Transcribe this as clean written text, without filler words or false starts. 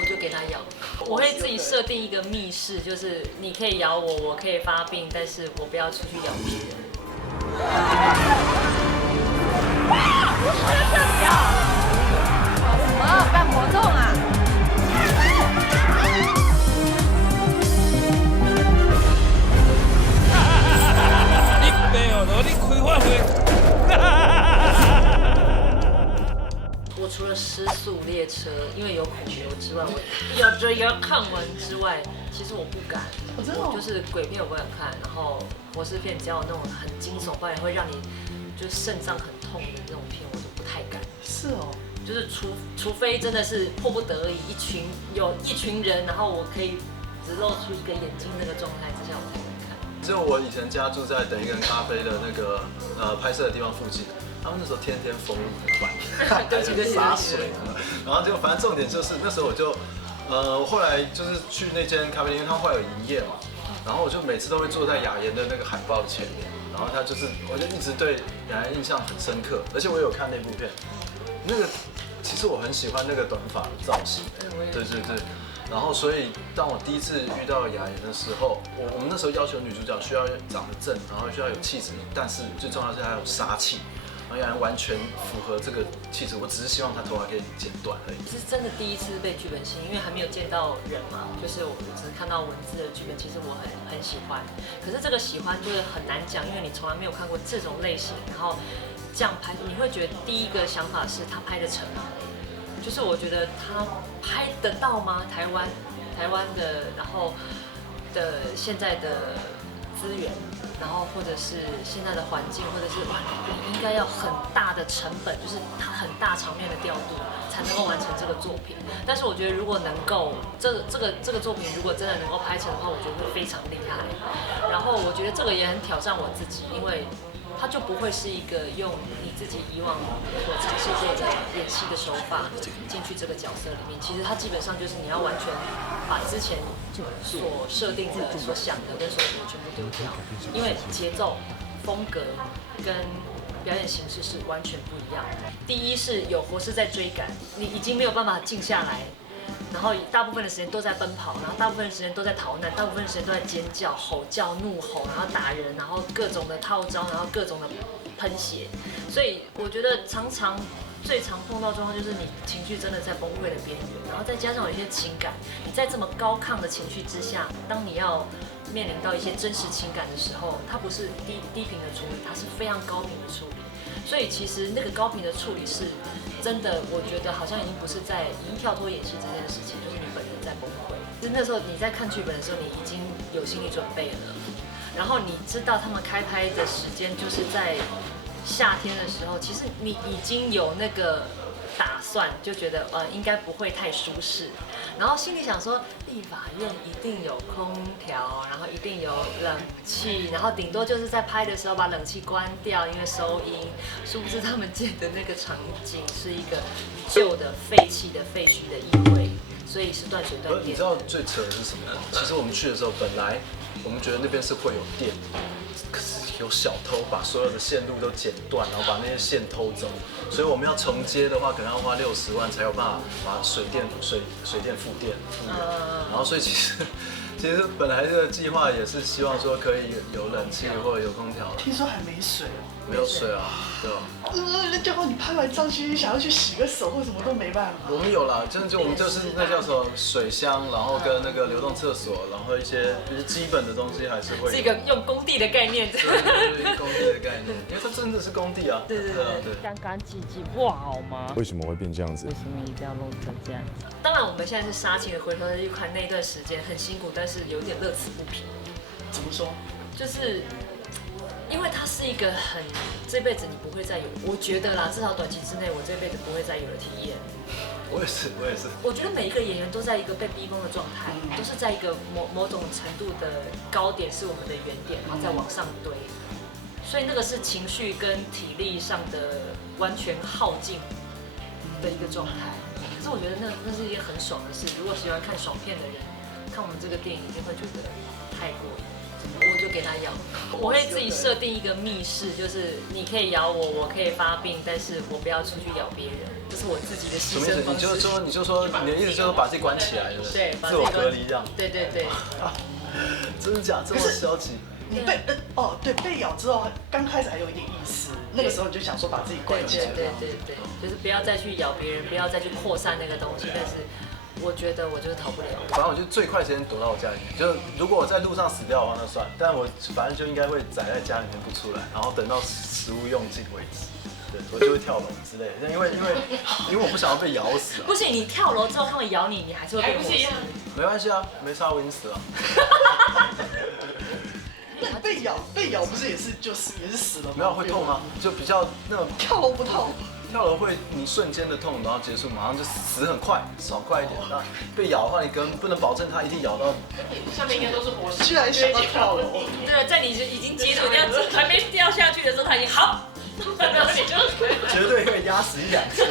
我就给他咬。我会自己设定一个密室，就是你可以咬我，我可以发病，但是我不要出去咬别人。什么办活动啊？你爸哦，让你开发会。我除了失速列车，因为有恐流之外，我咬着要看完之外，其实我不敢。我真的哦就是鬼片我不敢看，然后活尸片只要有那种很惊悚，不然会让你就是肾脏很痛的那种片，我就不太敢。是哦，就是除非真的是迫不得已，有一群人，然后我可以只露出一个眼睛那个状态之下，我才能看。就我以前家住在等一个人咖啡的那个拍摄的地方附近，他们那时候天天风雨很晚，对不起洒水，然后就反正重点就是那时候我就后来就是去那间咖啡店，因为它会有营业嘛，然后我就每次都会坐在雅妍的那个海报前面，然后他就是我就一直对雅妍印象很深刻，而且我有看那部片，那个其实我很喜欢那个短发的造型，对对对。然后，所以当我第一次遇到雅妍的时候，我们那时候要求女主角需要长得正，然后需要有气质，但是最重要的是还有杀气。然后雅妍完全符合这个气质，我只是希望她头发可以剪短而已。是真的第一次被剧本吸引，因为还没有见到人嘛，就是我只是看到文字的剧本，其实我很喜欢。可是这个喜欢就是很难讲，因为你从来没有看过这种类型，然后这样拍，你会觉得第一个想法是他拍得成吗？就是我觉得他拍得到吗？台湾的，然后的现在的资源，然后或者是现在的环境，或者是哇，你应该要很大的成本，就是它很大场面的调度，才能够完成这个作品。但是我觉得如果能够这个作品如果真的能够拍成的话，我觉得会非常厉害。然后我觉得这个也很挑战我自己，因为它就不会是一个用你自己以往所尝试过的演戏的手法进去这个角色里面。其实它基本上就是你要完全把之前所设定的、所想的跟所有的全部丢掉，因为节奏、风格跟表演形式是完全不一样的。第一是有活尸在追赶，你已经没有办法静下来。然后大部分的时间都在奔跑，然后大部分的时间都在逃难，大部分的时间都在尖叫、吼叫、怒吼，然后打人，然后各种的套招，然后各种的喷血。所以我觉得最常碰到的状况就是你情绪真的在崩溃的边缘，然后再加上有一些情感，你在这么高亢的情绪之下，当你要面临到一些真实情感的时候，它不是低频的处理，它是非常高频的处理。所以其实那个高频的处理是真的，我觉得好像已经不是已经跳脱演戏这件事情，就是你本人在崩溃。就是那时候你在看剧本的时候，你已经有心理准备了，然后你知道他们开拍的时间就是在夏天的时候，其实你已经有那个打算，就觉得应该不会太舒适，然后心里想说立法院一定有空调，然后一定有冷气，然后顶多就是在拍的时候把冷气关掉，因为收音。殊不知他们建的那个场景是一个旧的废弃的废墟的议会，所以是断水断电。你知道最扯的是什么？其实我们去的时候，本来我们觉得那边是会有电，可是有小偷把所有的线路都剪断，然后把那些线偷走，所以我们要重接的话，可能要花60万才有办法把水电复电。然后所以其实本来这个计划也是希望说可以有冷气或者有空调。听说还没水哦。没有水啊，对吧？那结果你拍完照去想要去洗个手或什么都没办法。我们有啦，我们就是那叫什么水箱，然后跟那个流动厕所，然后一些基本的东西还是会。是一个用工地的概念。对，工地的概念，因为它真的是工地啊。对。干干净净不好吗？为什么会变这样子？为什么一定要弄成这样？当然，我们现在是杀青的，回头再去看那一段时间很辛苦，但是有点乐此不疲。怎么说？就是因为它是一个这辈子你不会再有，我觉得啦，至少短期之内我这辈子不会再有的体验。我也是。我觉得每一个演员都在一个被逼宫的状态，都是在一个某种程度的高点是我们的原点，然后再往上堆，所以那个是情绪跟体力上的完全耗尽的一个状态。可是我觉得那是一件很爽的事，如果喜欢看爽片的人，看我们这个电影一定会觉得太过瘾。我就给它咬。我会自己设定一个密室，就是你可以咬我，我可以发病，但是我不要出去咬别人，这是我自己的牺什么意思？牲方式。你就说你的意思就是说把自己关起来，对不对？对，把自我隔离这样。对对对。真的假？这么消极？你被对被咬之后，刚开始还有一点意思，那个时候你就想说把自己关起来。对，就是不要再去咬别人，不要再去扩散那个东西。但是我觉得我就是逃不了。反正我就最快时间躲到我家里面，就如果我在路上死掉的话那算，但我反正就应该会宅在家里面不出来，然后等到食物用尽为止。对，我就会跳楼之类的，因为我不想要被咬死啊。不行，你跳楼之后他们咬你，你还是会被活死。没关系啊，没差，我已经死了。那被咬不是也是死了吗？没有会痛吗？就比较那种跳楼不痛。跳楼会你瞬间的痛，然后结束，马上就死很快，爽快一点。那被咬的话，你根本不能保证它一定咬到。下面应该都是活尸。居然想到跳楼。对，在你已经结束掉，还没掉下去的时候，他已经好。绝对会压死1-2只。